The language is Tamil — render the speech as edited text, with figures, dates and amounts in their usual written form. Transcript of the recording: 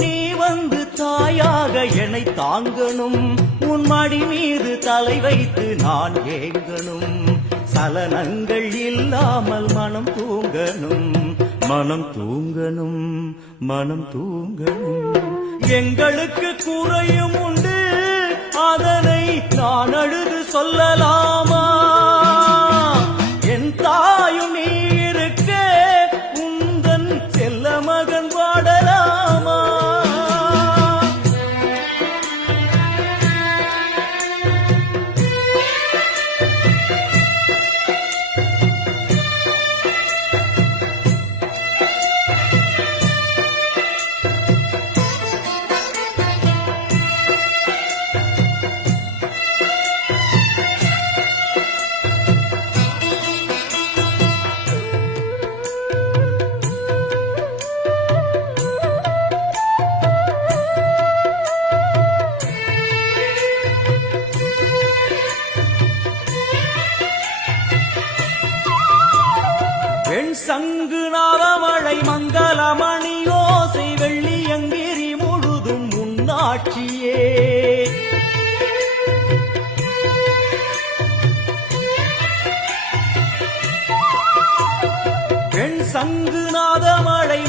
நீ வந்து தாயாக என்னை தாங்கணும், உன் மடி மீது தலை வைத்து நான் ஏங்கணும். சலனங்கள் இல்லாமல் மனம் தூங்கணும், மனம் தூங்கணும், மனம் தூங்கணும். எங்களுக்கு குறையும் உண்டு, அதனை நான் அழுது சொல்லலாமா? என் தாயும் நீ இருக்க உந்தன் செல்ல மகன் பாடலாமா? வெண் சங்கு நாதமழை மங்களமணி ஓசை வெள்ளியங்கிரி முழுதும் முன்னாட்சியே. வெண் சங்கு நாதமழை